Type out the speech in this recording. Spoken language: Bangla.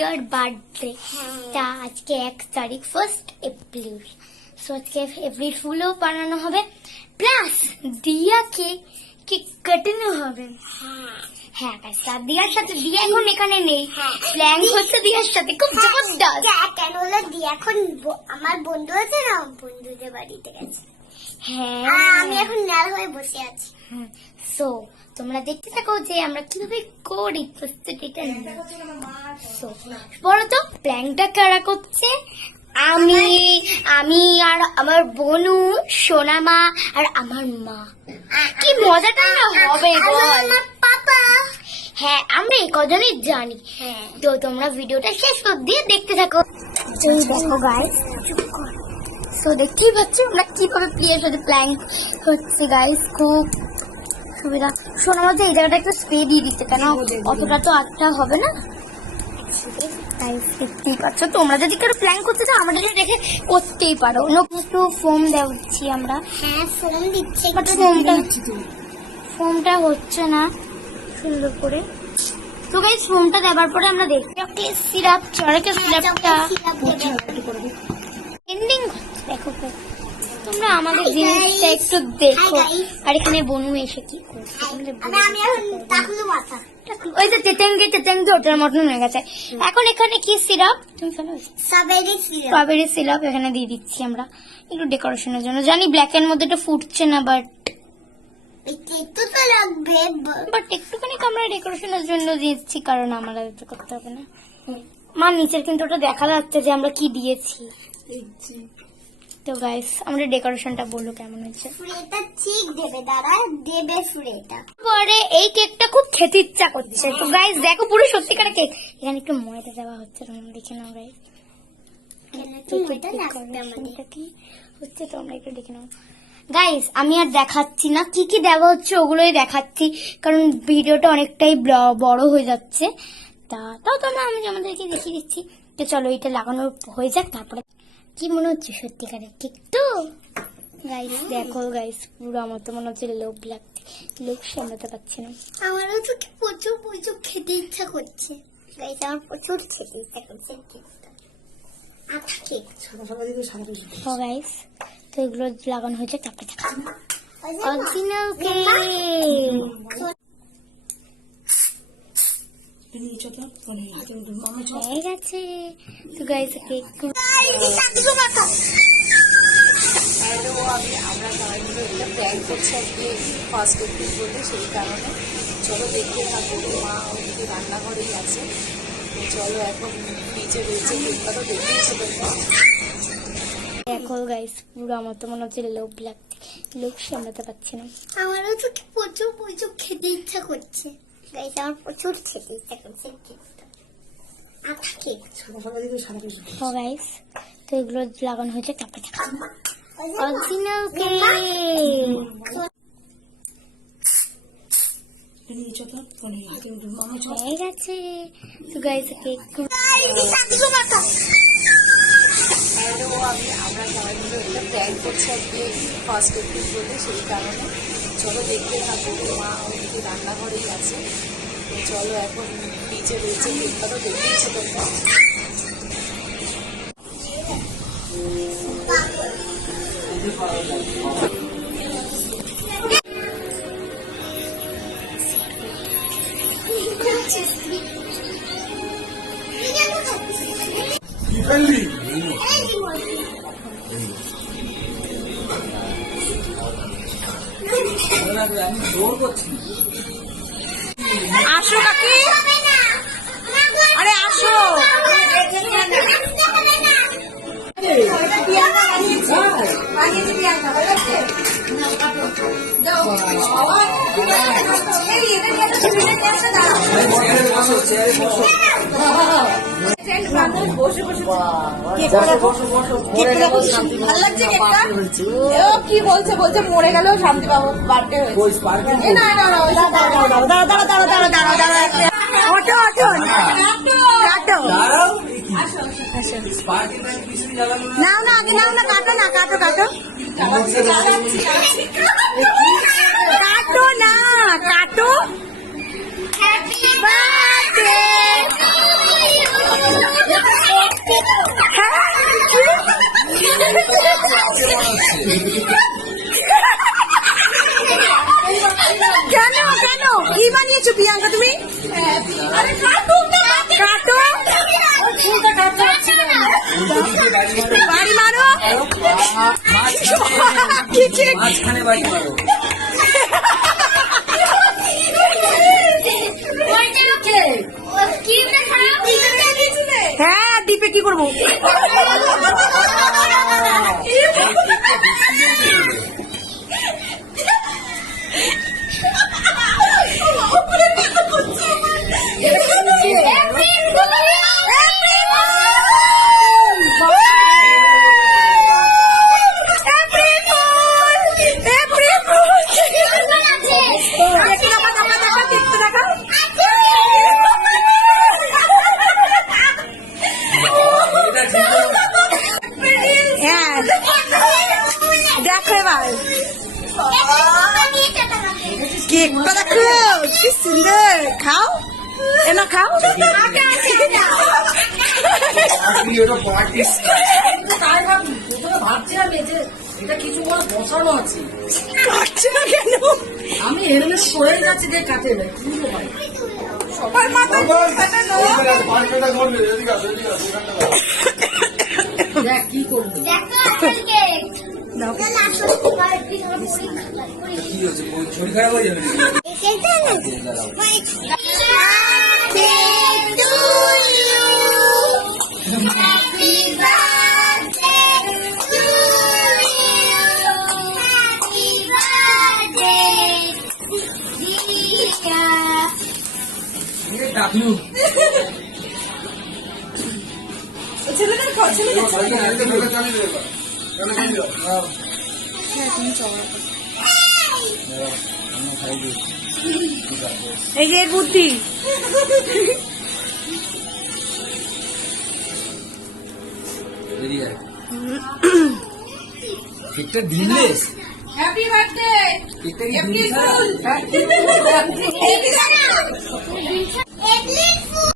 দিয়ার বার্থডে। তা আজকে 1 তারিখ 1 এপ্রিল। সো আজকে এপ্রিল ফুলও বানানো হবে, প্লাস দিয়াকে কেক কাটানো হবে। হ্যাঁ গাইস, আর দিয়ার সাথে দিয়া এখন এখানে নেই, প্ল্যান হচ্ছে দিয়ার সাথে খুব জবরদস্ত। কেন হলো দিয়া এখন আমার বন্ধু আছে না, বন্ধুদের বাড়িতে গেছে। হ্যাঁ, আমি এখন নেড় হয়ে বসে আছি। সো তোমরা দেখতে থাকো যে আমরা কিভাবে করি প্রস্তুতিটা। সো বলো তো প্ল্যানটা কারা করছে? আমি আর আমার বোনু, সোনা মা আর আমার মা। কি মজাটা না হবে বল। আমার পাপা। হ্যাঁ, আমরা এই কজনই জানি। তো তোমরা ভিডিওটা শেষ অবধি দেখতে থাকো। দেখো গাইস, সো দেখতেই পাচ্ছ আমরা কিভাবে প্লেয়ার সাথে প্ল্যান হচ্ছে গাইস। খুব সুবিধা। শোনা মধ্যে এই জায়গাটা একটু স্প্রে দিয়ে দিতে, কেন অতটা তো আটটা হবে না। দেখতেই পাচ্ছ, তোমরা যদি কেউ প্ল্যান করতে চাও আমাদের দেখে করতেই পারো। একটু ফোম দিচ্ছি আমরা। হ্যাঁ, ফোন দিচ্ছে, বাট ফোমটা হচ্ছে না সুন্দর করে। তো গাইস, ফোমটা দেওয়ার পরে আমরা দেখি চকলেট সিরাপ, চকলেট সিরাপটা এন্ডিং হচ্ছে। দেখো তোমরা আমাদের জিনিসটা একটু দেখো। আর এখানে বনু এসে কি করছে? আমি এখন টাকলু মাথা। ওই যে তেতেঙ্গে ওটার মতন হয়ে গেছে। এখন এখানে কি সিরাপ তুমি ফেলো? স্ট্রবেরি সিরাপ এখানে দিয়ে দিচ্ছি আমরা একটু ডেকোরেশনের জন্য। জানি ব্ল্যাক এর মধ্যে এটা ফুটছে না, বাট একটু তো লাগবে। একটুখানি আমরা ডেকোরেশনের জন্য দিচ্ছি, কারণ আমাদের তো করতে হবে না। মা নিচের কিন্তু ওটা দেখা যাচ্ছে যে আমরা কি দিয়েছি। তো গাইস, আমাদের ডেকোরেশনটা বলো কেমন হয়েছে। ফুলেটা ঠিক দেবে দাদা, দেবে ফুলেটা। পরে এই কেকটা খুব খেতে ইচ্ছা করছে। তো গাইস দেখো, পুরো সত্যিকার কেক। এখানে একটু ময়দা দেওয়া হচ্ছে, তোমরা দেখে নাও গাইস। কি হচ্ছে তোমরা একটু দেখে নাও গাইস। আমি আর দেখাচ্ছি না কি কি দেওয়া হচ্ছে, ওগুলোই দেখাচ্ছি, কারণ ভিডিওটা অনেকটাই বড় হয়ে যাচ্ছে। তাও তোমরা আমি আমাদেরকে দেখিয়ে দিচ্ছি। তো চলো এটা লাগানো হয়ে যাক, তারপরে কি মনে হচ্ছে সত্যিকারের কেক তো গাইস। দেখো গাইস, পুরো আমার তো মনে হচ্ছে লোভ লাগছে, লোভ সামলাতে পারছি না। আমারও তো প্রচুর প্রচুর খেতে ইচ্ছা করছে গাইস, আমার প্রচুর খেতে ইচ্ছা করছে কেকটা। আচ্ছা কেক ও গাইস, তো এগুলো লাগানো হয়েছে, তারপরে দেখাবো অরিজিনাল কেক হয়ে গেছে। তো গাইস কেক আমরা সবাই মিলে একটা প্ল্যান করছি আজকে ফার্স্ট এপ্রিল বলে, সেই কারণে চলো দেখতে থাকো। মা ওইদিকে রান্নাঘরেই আছে, তো চলো এখন নিচে রয়েছে কেকটা তো দেখতেইছো তোমরা। দেখো গাইস, পুরো আমার তো মনে হচ্ছে লোভ লাগছে, লোভ সামলাতে পারছি না। আমারও তো প্রচুর প্রচুর খেতে ইচ্ছা করছে গাইস, আমার প্রচুর খেতে ইচ্ছা করছে কেকটা। আচ্ছা কেক ও গাইস, তো এগুলো লাগানো হয়েছে, তারপরে দেখাবো অরিজিনাল কেক হয়ে গেছে। তো গাইস কেক আমরা সবাই মিলে একটা প্ল্যান করছি আজকে ফার্স্ট এপ্রিল বলে, সেই কারণে চলো দেখতে থাকো। মা ওইদিকে রান্নাঘরেই আছে, তো চলো এখন নিচে রয়েছে কেকটা তো দেখতেইছো তোমরা। আসো কাকি, আরে আসো। কি বলছে বলছে মরে গেলেও শান্তি পাবো, বার্থডে হয়েছে। না না নাও না, আগে নাও না, কাটো না, কাটো কাটো কাটো না, কাটো। Happy birthday. কেন কেন কি বানিয়েছো প্রিয়াঙ্কা তুমি? বাড়ি মারো মাঝখানে বাড়ি মারো। হ্যাঁ দ্বীপে কি করবো? হ্যাঁ দেখো এবার কেকটা দেখো কি সুন্দর। খাও এনা খাও। আপনি ওটা পার্টি ভাবছিলাম এই যে এটা কিছু বড় বসানো আছে, কাটছে না কেন? আমি হেলমেট সরে যাচ্ছে যে কাটে না কি হয়। সবার মাথায় ফাটানো। দেখ কি করবো। দেখো আসল কেক নাও। না আসল কেক কি হচ্ছে? শরীর খারাপ হয়ে যাবে নাকি? কেকটা না Happy birthday to you. Happy birthday, dear. ডাকলু ছেলেদের খাও ছেলেদের এই যে এর বুদ্ধি। কেকটা ডিমলেস। হ্যাপি বার্থডে কেকটা কি ডিম ছাড়া? হ্যাপি